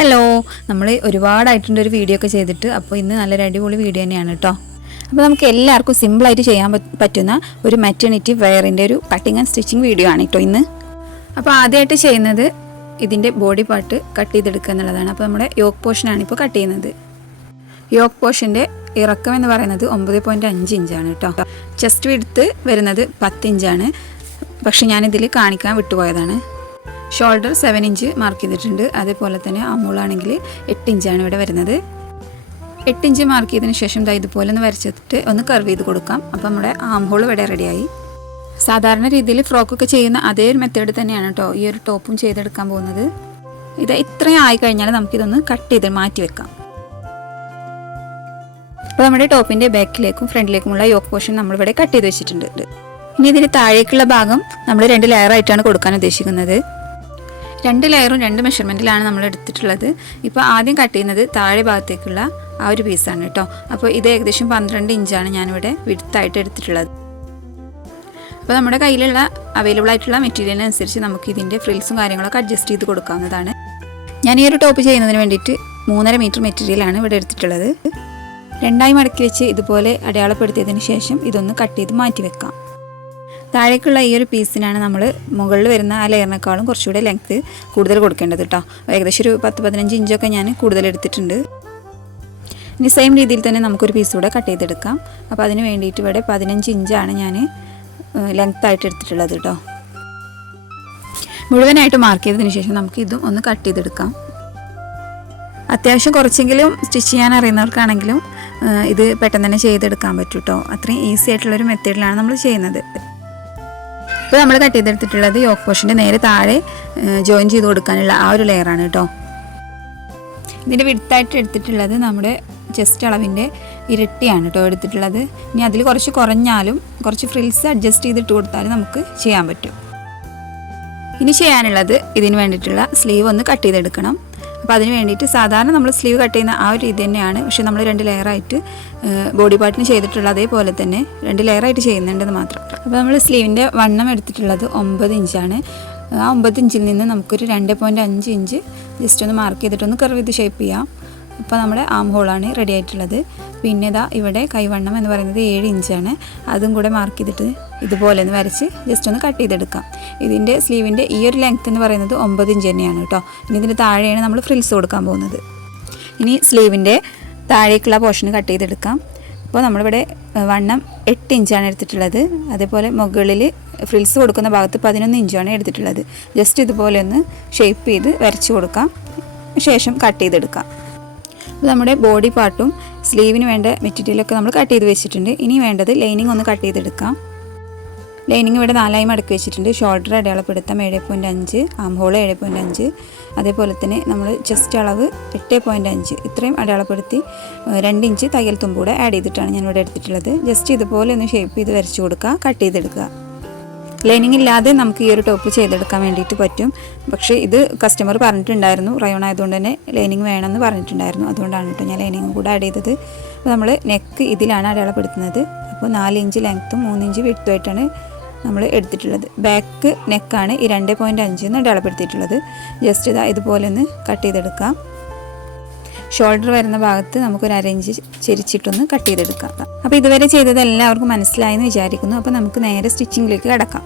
Hello, നമ്മൾ ഒരുപാടായിട്ടുണ്ടൊരു video ഒക്കെ ചെയ്തിട്ട്. അപ്പോൾ ഇന്ന് നല്ലൊരു അടിപൊളി വീഡിയോ തന്നെയാണ് കേട്ടോ. അപ്പോൾ നമുക്ക് എല്ലാവർക്കും സിമ്പിളായിട്ട് ചെയ്യാൻ പറ്റുന്ന ഒരു മാറ്റർണിറ്റി വെയറിൻ്റെ ഒരു കട്ടിങ് ആൻഡ് സ്റ്റിച്ചിങ് വീഡിയോ ആണ് കേട്ടോ ഇന്ന്. അപ്പോൾ ആദ്യമായിട്ട് ചെയ്യുന്നത് ഇതിൻ്റെ ബോഡി പാർട്ട് കട്ട് ചെയ്തെടുക്കുക എന്നുള്ളതാണ്. അപ്പോൾ നമ്മുടെ യോക്ക് പോർഷനാണ് ഇപ്പോൾ കട്ട് ചെയ്യുന്നത്. യോക്ക് പോർഷൻ്റെ ഇറക്കം എന്ന് പറയുന്നത് 9.5 ഇഞ്ചാണ് കേട്ടോ. ചെസ്റ്റ് വിഡ്ത്ത് വരുന്നത് 10 ഇഞ്ചാണ്. പക്ഷെ ഞാനിതിൽ കാണിക്കാൻ വിട്ടുപോയതാണ്. ഷോൾഡർ 7 ഇഞ്ച് മാർക്ക് ചെയ്തിട്ടുണ്ട്. അതേപോലെ തന്നെ ആമൂളാണെങ്കിൽ 8 ഇഞ്ചാണ് ഇവിടെ വരുന്നത്. 8 ഇഞ്ച് മാർക്ക് ചെയ്തതിന് ശേഷം ഇതുപോലെ ഒന്ന് വരച്ചിട്ട് ഒന്ന് കർവ് ചെയ്ത് കൊടുക്കാം. അപ്പോൾ നമ്മുടെ ആം ഹോൾ ഇവിടെ റെഡിയായി. സാധാരണ രീതിയിൽ ഫ്രോക്കൊക്കെ ചെയ്യുന്ന അതേ ഒരു മെത്തേഡ് തന്നെയാണ് കേട്ടോ ഈ ഒരു ടോപ്പും ചെയ്തെടുക്കാൻ പോകുന്നത്. ഇത് ഇത്രയും ആയി കഴിഞ്ഞാൽ നമുക്കിതൊന്ന് കട്ട് ചെയ്ത് മാറ്റി വെക്കാം. അപ്പോൾ നമ്മുടെ ടോപ്പിൻ്റെ ബാക്കിലേക്കും ഫ്രണ്ടിലേക്കുമുള്ള യോക്ക് പോർഷൻ നമ്മളിവിടെ കട്ട് ചെയ്ത് വെച്ചിട്ടുണ്ട്. ഇനി ഇതിന് താഴേക്കുള്ള ഭാഗം നമ്മൾ 2 ലെയറായിട്ടാണ് കൊടുക്കാൻ ഉദ്ദേശിക്കുന്നത്. 2 ലെയറും 2 മെഷർമെൻറ്റിലാണ് നമ്മൾ എടുത്തിട്ടുള്ളത്. ഇപ്പോൾ ആദ്യം കട്ട് ചെയ്യുന്നത് താഴെ ഭാഗത്തേക്കുള്ള ആ ഒരു പീസാണ് കേട്ടോ. അപ്പോൾ ഇത് ഏകദേശം 12 ഇഞ്ചാണ് ഞാനിവിടെ വിഡ്ത്തായിട്ട് എടുത്തിട്ടുള്ളത്. അപ്പോൾ നമ്മുടെ കയ്യിലുള്ള അവൈലബിൾ ആയിട്ടുള്ള മെറ്റീരിയലിനനുസരിച്ച് നമുക്ക് ഇതിൻ്റെ ഫ്രിൽസും കാര്യങ്ങളൊക്കെ അഡ്ജസ്റ്റ് ചെയ്ത് കൊടുക്കാവുന്നതാണ്. ഞാൻ ഈ ഒരു ടോപ്പ് ചെയ്യുന്നതിന് വേണ്ടിയിട്ട് 3.5 മീറ്റർ മെറ്റീരിയലാണ് ഇവിടെ എടുത്തിട്ടുള്ളത്. 2ആയി മടക്കി വെച്ച് ഇതുപോലെ അടയാളപ്പെടുത്തിയതിന് ശേഷം ഇതൊന്ന് കട്ട് ചെയ്ത് മാറ്റി വെക്കാം. താഴേക്കുള്ള ഈ ഒരു പീസിനാണ് നമ്മൾ മുകളിൽ വരുന്ന ആ ലെയറിനേക്കാളും കുറച്ചുകൂടെ ലെങ്ത്ത് കൂടുതൽ കൊടുക്കേണ്ടത് കേട്ടോ. ഏകദേശം ഒരു 10-15 ഇഞ്ചൊക്കെ ഞാൻ കൂടുതൽ എടുത്തിട്ടുണ്ട്. ഇനി സെയിം രീതിയിൽ തന്നെ നമുക്കൊരു പീസ് കൂടെ കട്ട് ചെയ്തെടുക്കാം. അപ്പോൾ അതിന് വേണ്ടിയിട്ട് ഇവിടെ 15 ഇഞ്ചാണ് ഞാൻ ലെങ്ത്തായിട്ട് എടുത്തിട്ടുള്ളത് കേട്ടോ. മുഴുവനായിട്ട് മാർക്ക് ചെയ്തതിന് ശേഷം നമുക്ക് ഇതും ഒന്ന് കട്ട് ചെയ്തെടുക്കാം. അത്യാവശ്യം കുറച്ചെങ്കിലും സ്റ്റിച്ച് ചെയ്യാൻ അറിയുന്നവർക്കാണെങ്കിലും ഇത് പെട്ടെന്ന് തന്നെ ചെയ്തെടുക്കാൻ പറ്റും കേട്ടോ. അത്രയും ഈസി ആയിട്ടുള്ളൊരു മെത്തേഡിലാണ് നമ്മൾ ചെയ്യുന്നത്. ഇപ്പോൾ നമ്മൾ കട്ട് ചെയ്തെടുത്തിട്ടുള്ളത് യോക്ക് പോർഷൻ്റെ നേരെ താഴെ ജോയിൻ ചെയ്ത് കൊടുക്കാനുള്ള ആ ഒരു ലെയറാണ് കേട്ടോ. ഇതിൻ്റെ വിഡ്ത്തായിട്ട് എടുത്തിട്ടുള്ളത് നമ്മുടെ ചെസ്റ്റ് അളവിൻ്റെ ഇരട്ടിയാണ് കേട്ടോ എടുത്തിട്ടുള്ളത്. ഇനി അതിൽ കുറച്ച് കുറഞ്ഞാലും കുറച്ച് ഫ്രിൽസ് അഡ്ജസ്റ്റ് ചെയ്തിട്ട് കൊടുത്താലും നമുക്ക് ചെയ്യാൻ പറ്റും. ഇനി ചെയ്യാനുള്ളത് ഇതിന് വേണ്ടിയിട്ടുള്ള സ്ലീവ് ഒന്ന് കട്ട് ചെയ്തെടുക്കണം. അപ്പോൾ അതിന് വേണ്ടിയിട്ട് സാധാരണ നമ്മൾ സ്ലീവ് കട്ട് ചെയ്യുന്ന ആ ഒരു രീതി തന്നെയാണ്. പക്ഷേ നമ്മൾ 2 ലെയറായിട്ട് ബോഡി പാർട്ടിന് ചെയ്തിട്ടുള്ള അതേപോലെ തന്നെ 2 ലെയറായിട്ട് ചെയ്യുന്നുണ്ടെന്ന് മാത്രം. അപ്പോൾ നമ്മൾ സ്ലീവിൻ്റെ വണ്ണം എടുത്തിട്ടുള്ളത് 9 ഇഞ്ചാണ്. ആ 9 ഇഞ്ചിൽ നിന്ന് നമുക്കൊരു 2.5 ഇഞ്ച് ജസ്റ്റ് ഒന്ന് മാർക്ക് ചെയ്തിട്ടൊന്ന് കർവ് ചെയ്ത് ഷേപ്പ് ചെയ്യാം. അപ്പോൾ നമ്മുടെ ആം ഹോളാണ് റെഡി ആയിട്ടുള്ളത്. പിന്നെ ഇവിടെ കൈവണ്ണം എന്ന് പറയുന്നത് 7 ഇഞ്ചാണ്. അതും കൂടെ മാർക്ക് ചെയ്തിട്ട് ഇതുപോലെ ഒന്ന് വരച്ച് ജസ്റ്റ് ഒന്ന് കട്ട് ചെയ്തെടുക്കാം. ഇതിൻ്റെ സ്ലീവിൻ്റെ ഈ ഒരു ലെങ്ത്ത് എന്ന് പറയുന്നത് 9 ഇഞ്ച് തന്നെയാണ് കേട്ടോ. ഇനി ഇതിൻ്റെ താഴെയാണ് നമ്മൾ ഫ്രിൽസ് കൊടുക്കാൻ പോകുന്നത്. ഇനി സ്ലീവിൻ്റെ താഴേക്കുള്ള പോർഷൻ കട്ട് ചെയ്തെടുക്കാം. അപ്പോൾ നമ്മളിവിടെ വണ്ണം 8 ഇഞ്ചാണ് എടുത്തിട്ടുള്ളത്. അതേപോലെ മുകളിൽ ഫ്രിൽസ് കൊടുക്കുന്ന ഭാഗത്ത് 11 ഇഞ്ചാണ് എടുത്തിട്ടുള്ളത്. ജസ്റ്റ് ഇതുപോലെ ഒന്ന് ഷേപ്പ് ചെയ്ത് വരച്ച് കൊടുക്കാം. ശേഷം കട്ട് ചെയ്തെടുക്കാം. അപ്പോൾ നമ്മുടെ ബോഡി പാർട്ടും സ്ലീവിന് വേണ്ട മെറ്റീരിയലൊക്കെ നമ്മൾ കട്ട് ചെയ്ത് വെച്ചിട്ടുണ്ട്. ഇനി വേണ്ടത് ലൈനിങ് ഒന്ന് കട്ട് ചെയ്തെടുക്കാം. ലൈനിങ് ഇവിടെ 4ആയി മടക്കി വെച്ചിട്ടുണ്ട്. ഷോൾഡർ അടയാളപ്പെടുത്താം 7.5, ആം ഹോൾ 7.5, അതേപോലെ തന്നെ നമ്മൾ ചെസ്റ്റ് അളവ് 8.5 ഇത്രയും അടയാളപ്പെടുത്തി 2 ഇഞ്ച് തയ്യൽ തുമ്പൂടെ ആഡ് ചെയ്തിട്ടാണ് ഞാനിവിടെ എടുത്തിട്ടുള്ളത്. ജസ്റ്റ് ഇതുപോലെ ഒന്ന് ഷേപ്പ് ചെയ്ത് വരച്ച് കൊടുക്കുക, കട്ട് ചെയ്തെടുക്കുക. ലൈനിങ് ഇല്ലാതെ നമുക്ക് ഈ ഒരു ടോപ്പ് ചെയ്തെടുക്കാൻ വേണ്ടിയിട്ട് പറ്റും. പക്ഷേ ഇത് കസ്റ്റമർ പറഞ്ഞിട്ടുണ്ടായിരുന്നു, റയോൺ ആയതുകൊണ്ട് തന്നെ ലൈനിങ് വേണമെന്ന് പറഞ്ഞിട്ടുണ്ടായിരുന്നു. അതുകൊണ്ടാണ് കേട്ടോ ഞാൻ ലൈനിങ് കൂടെ ആഡ് ചെയ്തത്. അപ്പോൾ നമ്മൾ നെക്ക് ഇതിലാണ് അടയാളപ്പെടുത്തുന്നത്. അപ്പോൾ 4 ഇഞ്ച് ലെങ്ത്തും 3 ഇഞ്ച് വിഡ്ത്തുമായിട്ടാണ് നമ്മൾ എടുത്തിട്ടുള്ളത്. ബാക്ക് നെക്കാണ് ഈ 2.5 എന്ന് അടയാളപ്പെടുത്തിയിട്ടുള്ളത്. ജസ്റ്റ് ഇതുപോലെ ഒന്ന് കട്ട് ചെയ്തെടുക്കാം. ഷോൾഡർ വരുന്ന ഭാഗത്ത് നമുക്കൊരു 1/2 ഇഞ്ച് ചെരിച്ചിട്ടൊന്ന് കട്ട് ചെയ്തെടുക്കാം. അപ്പോൾ ഇതുവരെ ചെയ്തത് എല്ലാവർക്കും മനസ്സിലായെന്ന് വിചാരിക്കുന്നു. അപ്പോൾ നമുക്ക് നേരെ സ്റ്റിച്ചിങ്ങിലേക്ക് കടക്കാം.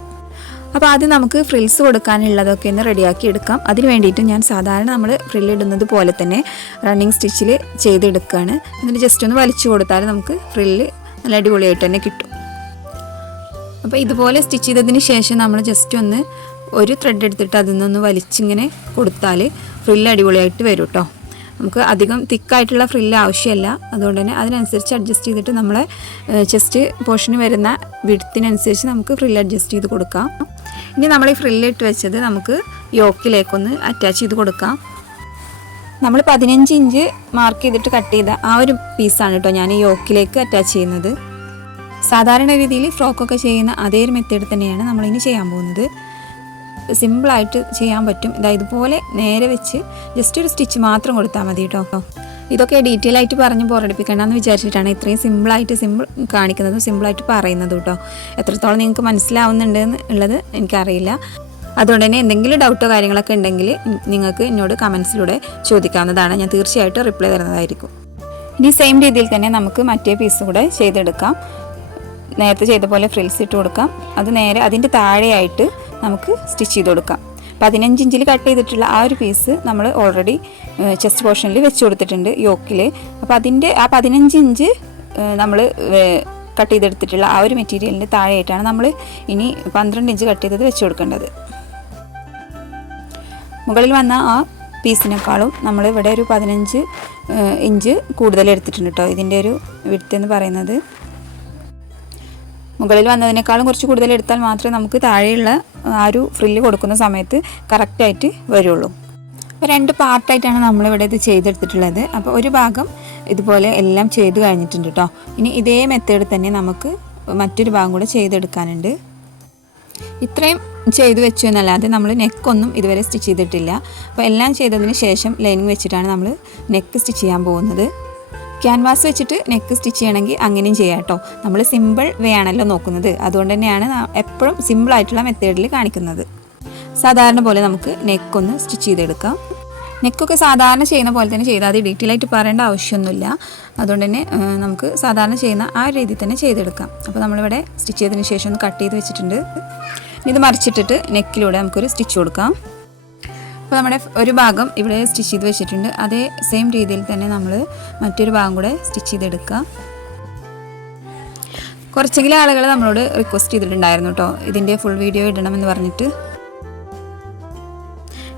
അപ്പോൾ ആദ്യം നമുക്ക് ഫ്രിൽസ് കൊടുക്കാനുള്ളതൊക്കെ ഒന്ന് റെഡിയാക്കി എടുക്കാം. അതിന് വേണ്ടിയിട്ട് ഞാൻ സാധാരണ നമ്മൾ ഫ്രില്ലിടുന്നത് പോലെ തന്നെ റണ്ണിങ് സ്റ്റിച്ചിൽ ചെയ്തെടുക്കുകയാണ്. എന്നിട്ട് ജസ്റ്റ് ഒന്ന് വലിച്ചു കൊടുത്താൽ നമുക്ക് ഫ്രില്ല് നല്ല അടിപൊളിയായിട്ട് തന്നെ കിട്ടും. അപ്പോൾ ഇതുപോലെ സ്റ്റിച്ച് ചെയ്തതിന് ശേഷം നമ്മൾ ജസ്റ്റ് ഒന്ന് ഒരു ത്രെഡ് എടുത്തിട്ട് അതിൽ നിന്നൊന്ന് വലിച്ചിങ്ങനെ കൊടുത്താൽ ഫ്രില്ല് അടിപൊളിയായിട്ട് വരും കേട്ടോ. നമുക്ക് അധികം തിക്കായിട്ടുള്ള ഫ്രില്ല് ആവശ്യമില്ല. അതുകൊണ്ട് തന്നെ അതിനനുസരിച്ച് അഡ്ജസ്റ്റ് ചെയ്തിട്ട് നമ്മളെ ചെസ്റ്റ് പോർഷന് വരുന്ന വിഡ്ത്തിനനുസരിച്ച് നമുക്ക് ഫ്രില്ല് അഡ്ജസ്റ്റ് ചെയ്ത് കൊടുക്കാം. ഇനി നമ്മൾ ഈ ഫ്രില്ല് ഇട്ട് വെച്ചത് നമുക്ക് യോക്കിലേക്കൊന്ന് അറ്റാച്ച് ചെയ്ത് കൊടുക്കാം. നമ്മൾ 15 ഇഞ്ച് മാർക്ക് ചെയ്തിട്ട് കട്ട് ചെയ്ത ആ ഒരു പീസാണ് കേട്ടോ ഞാൻ ഈ യോക്കിലേക്ക് അറ്റാച്ച് ചെയ്യുന്നത്. സാധാരണ രീതിയിൽ ഫ്രോക്കൊക്കെ ചെയ്യുന്ന അതേ ഒരു മെത്തേഡ് തന്നെയാണ് നമ്മളിനി ചെയ്യാൻ പോകുന്നത്. സിമ്പിളായിട്ട് ചെയ്യാൻ പറ്റും. ഇതുപോലെ നേരെ വെച്ച് ജസ്റ്റ് ഒരു സ്റ്റിച്ച് മാത്രം കൊടുത്താൽ മതി കേട്ടോ. ഇതൊക്കെ ഡീറ്റെയിൽ ആയിട്ട് പറഞ്ഞ് ബോറടിപ്പിക്കണമെന്ന് വിചാരിച്ചിട്ടാണ് ഇത്രയും സിമ്പിളായിട്ട് കാണിക്കുന്നതും സിമ്പിളായിട്ട് പറയുന്നതും കേട്ടോ. എത്രത്തോളം നിങ്ങൾക്ക് മനസ്സിലാവുന്നുണ്ട് എന്നുള്ളത് എനിക്കറിയില്ല. അതുകൊണ്ട് തന്നെ എന്തെങ്കിലും ഡൗട്ടോ കാര്യങ്ങളൊക്കെ ഉണ്ടെങ്കിൽ നിങ്ങൾക്ക് എന്നോട് കമൻസിലൂടെ ചോദിക്കാവുന്നതാണ്. ഞാൻ തീർച്ചയായിട്ടും റിപ്ലൈ തരുന്നതായിരിക്കും. ഇനി സെയിം രീതിയിൽ തന്നെ നമുക്ക് മറ്റേ പീസ് കൂടെ ചെയ്തെടുക്കാം. നേരത്തെ ചെയ്ത പോലെ ഫ്രിൽസ് ഇട്ട് കൊടുക്കാം. അത് നേരെ അതിൻ്റെ താഴെയായിട്ട് നമുക്ക് സ്റ്റിച്ച് ചെയ്ത് കൊടുക്കാം. 15 ഇഞ്ചിൽ കട്ട് ചെയ്തിട്ടുള്ള ആ ഒരു പീസ് നമ്മൾ ഓൾറെഡി ചെസ്റ്റ് പോർഷനിൽ വെച്ച് കൊടുത്തിട്ടുണ്ട് യോക്കിൽ. അപ്പോൾ അതിൻ്റെ ആ 15 ഇഞ്ച് നമ്മൾ കട്ട് ചെയ്തെടുത്തിട്ടുള്ള ആ ഒരു മെറ്റീരിയലിൻ്റെ താഴെയായിട്ടാണ് നമ്മൾ ഇനി 12 ഇഞ്ച് കട്ട് ചെയ്തത് വെച്ച് കൊടുക്കേണ്ടത്. മുകളിൽ വന്ന ആ പീസിനേക്കാളും നമ്മൾ ഇവിടെ ഒരു 15 ഇഞ്ച് കൂടുതൽ എടുത്തിട്ടുണ്ട് കേട്ടോ. ഇതിൻ്റെ ഒരു വിഡ്ത്ത് എന്ന് പറയുന്നത് മുകളിൽ വന്നതിനേക്കാളും കുറച്ച് കൂടുതൽ എടുത്താൽ മാത്രമേ നമുക്ക് താഴെയുള്ള ആ ഒരു ഫ്രില്ല് കൊടുക്കുന്ന സമയത്ത് കറക്റ്റായിട്ട് വരുള്ളൂ. അപ്പോൾ 2 പാർട്ടായിട്ടാണ് നമ്മളിവിടെ ഇത് ചെയ്തെടുത്തിട്ടുള്ളത്. അപ്പോൾ ഒരു ഭാഗം ഇതുപോലെ എല്ലാം ചെയ്ത് കഴിഞ്ഞിട്ടുണ്ട് കേട്ടോ. ഇനി ഇതേ മെത്തേഡ് തന്നെ നമുക്ക് മറ്റൊരു ഭാഗം കൂടെ ചെയ്തെടുക്കാനുണ്ട്. ഇത്രയും ചെയ്ത് വെച്ചു എന്നല്ലാതെ നമ്മൾ നെക്കൊന്നും ഇതുവരെ സ്റ്റിച്ച് ചെയ്തിട്ടില്ല. അപ്പോൾ എല്ലാം ചെയ്തതിന് ശേഷം ലൈനിങ് വെച്ചിട്ടാണ് നമ്മൾ നെക്ക് സ്റ്റിച്ച് ചെയ്യാൻ പോകുന്നത്. ക്യാൻവാസ് വെച്ചിട്ട് നെക്ക് സ്റ്റിച്ച് ചെയ്യണമെങ്കിൽ അങ്ങനെയും ചെയ്യാം കേട്ടോ. നമ്മൾ സിമ്പിൾ വേ ആണല്ലോ നോക്കുന്നത്, അതുകൊണ്ട് തന്നെയാണ് എപ്പോഴും സിമ്പിളായിട്ടുള്ള മെത്തേഡിൽ കാണിക്കുന്നത്. സാധാരണ പോലെ നമുക്ക് നെക്കൊന്ന് സ്റ്റിച്ച് ചെയ്തെടുക്കാം. നെക്കൊക്കെ സാധാരണ ചെയ്യുന്ന പോലെ തന്നെ ചെയ്താൽ അത് ഡീറ്റെയിൽ ആയിട്ട് പറയേണ്ട ആവശ്യമൊന്നുമില്ല. അതുകൊണ്ട് തന്നെ നമുക്ക് സാധാരണ ചെയ്യുന്ന ആ രീതിയിൽ തന്നെ ചെയ്തെടുക്കാം. അപ്പോൾ നമ്മളിവിടെ സ്റ്റിച്ച് ചെയ്തതിന് ശേഷം ഒന്ന് കട്ട് ചെയ്ത് വെച്ചിട്ടുണ്ട്. ഇത് മറിച്ചിട്ടിട്ട് നെക്കിലൂടെ നമുക്കൊരു സ്റ്റിച്ച് കൊടുക്കാം. അപ്പോൾ നമ്മുടെ ഒരു ഭാഗം ഇവിടെ സ്റ്റിച്ച് ചെയ്ത് വെച്ചിട്ടുണ്ട്. അതേ സെയിം രീതിയിൽ തന്നെ നമ്മൾ മറ്റൊരു ഭാഗം കൂടെ സ്റ്റിച്ച് ചെയ്തെടുക്കാം. കുറച്ചെങ്കിലും ആളുകൾ നമ്മളോട് റിക്വസ്റ്റ് ചെയ്തിട്ടുണ്ടായിരുന്നു കേട്ടോ, ഇതിൻ്റെ ഫുൾ വീഡിയോ ഇടണമെന്ന് പറഞ്ഞിട്ട്.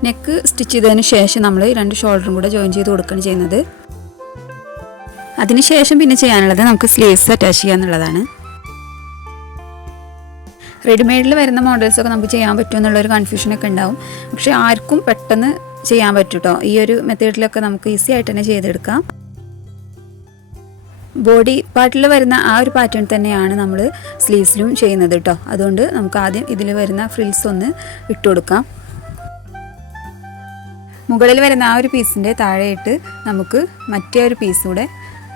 നെക്ക് സ്റ്റിച്ച് ചെയ്തതിന് ശേഷം നമ്മൾ 2 ഷോൾഡറും കൂടെ ജോയിൻ ചെയ്ത് കൊടുക്കുകയാണ് ചെയ്യുന്നത്. അതിനുശേഷം പിന്നെ ചെയ്യാനുള്ളത് നമുക്ക് സ്ലീവ്സ് അറ്റാച്ച് ചെയ്യാന്നുള്ളതാണ്. റെഡിമെയ്ഡിൽ വരുന്ന മോഡൽസൊക്കെ നമുക്ക് ചെയ്യാൻ പറ്റും എന്നുള്ളൊരു കൺഫ്യൂഷനൊക്കെ ഉണ്ടാവും. പക്ഷേ ആർക്കും പെട്ടെന്ന് ചെയ്യാൻ പറ്റും കേട്ടോ. ഈ ഒരു മെത്തേഡിലൊക്കെ നമുക്ക് ഈസി ആയിട്ട് തന്നെ ചെയ്തെടുക്കാം. ബോഡി പാർട്ടിൽ വരുന്ന ആ ഒരു പാറ്റേൺ തന്നെയാണ് നമ്മൾ സ്ലീവ്സിലും ചെയ്യുന്നത് കേട്ടോ. അതുകൊണ്ട് നമുക്ക് ആദ്യം ഇതിൽ വരുന്ന ഫ്രിൽസ് ഒന്ന് ഇട്ട് കൊടുക്കാം. മുകളിൽ വരുന്ന ആ ഒരു പീസിൻ്റെ താഴെയിട്ട് നമുക്ക് മറ്റേ ഒരു പീസ് കൂടെ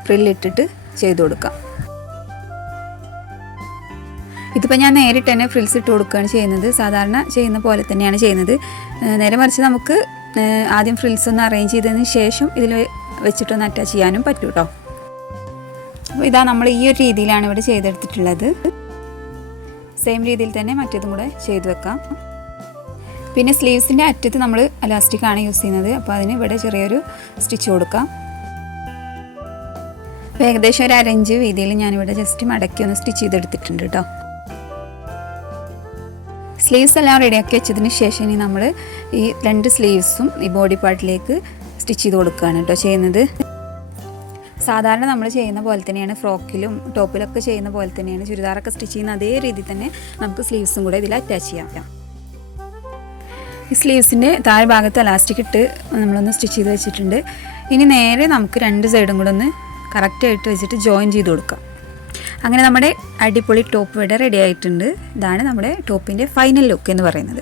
ഫ്രില്ലിട്ടിട്ട് ചെയ്ത് കൊടുക്കാം. ഇതിപ്പോൾ ഞാൻ നേരിട്ട് തന്നെ ഫ്രിൽസ് ഇട്ട് കൊടുക്കുകയാണ് ചെയ്യുന്നത്. സാധാരണ ചെയ്യുന്ന പോലെ തന്നെയാണ് ചെയ്യുന്നത്. നേരെ മറിച്ച് നമുക്ക് ആദ്യം ഫ്രിൽസ് ഒന്ന് അറേഞ്ച് ചെയ്തതിന് ശേഷം ഇതിൽ വെച്ചിട്ടൊന്ന് അറ്റാച്ച് ചെയ്യാനും പറ്റും കേട്ടോ. അപ്പോൾ ഇതാ നമ്മൾ ഈ ഒരു രീതിയിലാണ് ഇവിടെ ചെയ്തെടുത്തിട്ടുള്ളത്. സെയിം രീതിയിൽ തന്നെ മറ്റേതും കൂടെ ചെയ്ത് വെക്കാം. പിന്നെ സ്ലീവ്സിൻ്റെ അറ്റത്ത് നമ്മൾ അലാസ്റ്റിക്കാണ് യൂസ് ചെയ്യുന്നത്. അപ്പോൾ അതിന് ഇവിടെ ചെറിയൊരു സ്റ്റിച്ച് കൊടുക്കാം. ഏകദേശം ഒരു 1/2 ഇഞ്ച് വീതിയിൽ ഞാനിവിടെ ജസ്റ്റ് മടക്കി ഒന്ന് സ്റ്റിച്ച് ചെയ്തെടുത്തിട്ടുണ്ട് കേട്ടോ. സ്ലീവ്സ് എല്ലാം റെഡിയാക്കി വെച്ചതിന് ശേഷം ഇനി നമ്മൾ ഈ 2 സ്ലീവ്സും ഈ ബോഡി പാർട്ടിലേക്ക് സ്റ്റിച്ച് ചെയ്ത് കൊടുക്കുകയാണ് കേട്ടോ ചെയ്യുന്നത്. സാധാരണ നമ്മൾ ചെയ്യുന്ന പോലെ തന്നെയാണ് ഫ്രോക്കിലും ടോപ്പിലൊക്കെ ചെയ്യുന്ന പോലെ തന്നെയാണ് ചുരിദാറൊക്കെ സ്റ്റിച്ച് ചെയ്യുന്ന അതേ രീതിയിൽ തന്നെ നമുക്ക് സ്ലീവ്സും കൂടെ ഇതിൽ അറ്റാച്ച് ചെയ്യാം. ഈ സ്ലീവ്സിൻ്റെ താഴെ ഭാഗത്ത് അലാസ്റ്റിക് ഇട്ട് നമ്മളൊന്ന് സ്റ്റിച്ച് ചെയ്ത് വെച്ചിട്ടുണ്ട്. ഇനി നേരെ നമുക്ക് 2 സൈഡും കൂടെ ഒന്ന് കറക്റ്റായിട്ട് വെച്ചിട്ട് ജോയിൻ ചെയ്ത് കൊടുക്കാം. അങ്ങനെ നമ്മുടെ അടിപൊളി ടോപ്പ് ഇവിടെ റെഡി ആയിട്ടുണ്ട്. ഇതാണ് നമ്മുടെ ടോപ്പിൻ്റെ ഫൈനൽ ലുക്ക് എന്ന് പറയുന്നത്.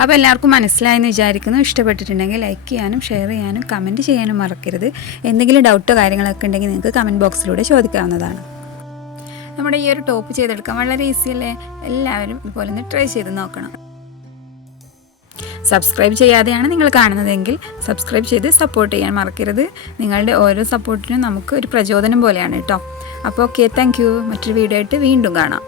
അപ്പോൾ എല്ലാവർക്കും മനസ്സിലായെന്ന് വിചാരിക്കുന്നു. ഇഷ്ടപ്പെട്ടിട്ടുണ്ടെങ്കിൽ ലൈക്ക് ചെയ്യാനും ഷെയർ ചെയ്യാനും കമൻറ്റ് ചെയ്യാനും മറക്കരുത്. എന്തെങ്കിലും ഡൗട്ടോ കാര്യങ്ങളൊക്കെ ഉണ്ടെങ്കിൽ നിങ്ങൾക്ക് കമൻറ്റ് ബോക്സിലൂടെ ചോദിക്കാവുന്നതാണ്. നമ്മുടെ ഈ ഒരു ടോപ്പ് ചെയ്തെടുക്കാൻ വളരെ ഈസിയല്ലേ. എല്ലാവരും ഇതുപോലെ ഒന്ന് ട്രൈ ചെയ്ത് നോക്കണം. സബ്സ്ക്രൈബ് ചെയ്യാതെയാണ് നിങ്ങൾ കാണുന്നതെങ്കിൽ സബ്സ്ക്രൈബ് ചെയ്ത് സപ്പോർട്ട് ചെയ്യാൻ മറക്കരുത്. നിങ്ങളുടെ ഓരോ സപ്പോർട്ടിനും നമുക്ക് ഒരു പ്രചോദനം പോലെയാണ് കേട്ടോ. അപ്പോൾ ഓക്കെ, താങ്ക് യു. മറ്റൊരു വീഡിയോ ആയിട്ട് വീണ്ടും കാണാം.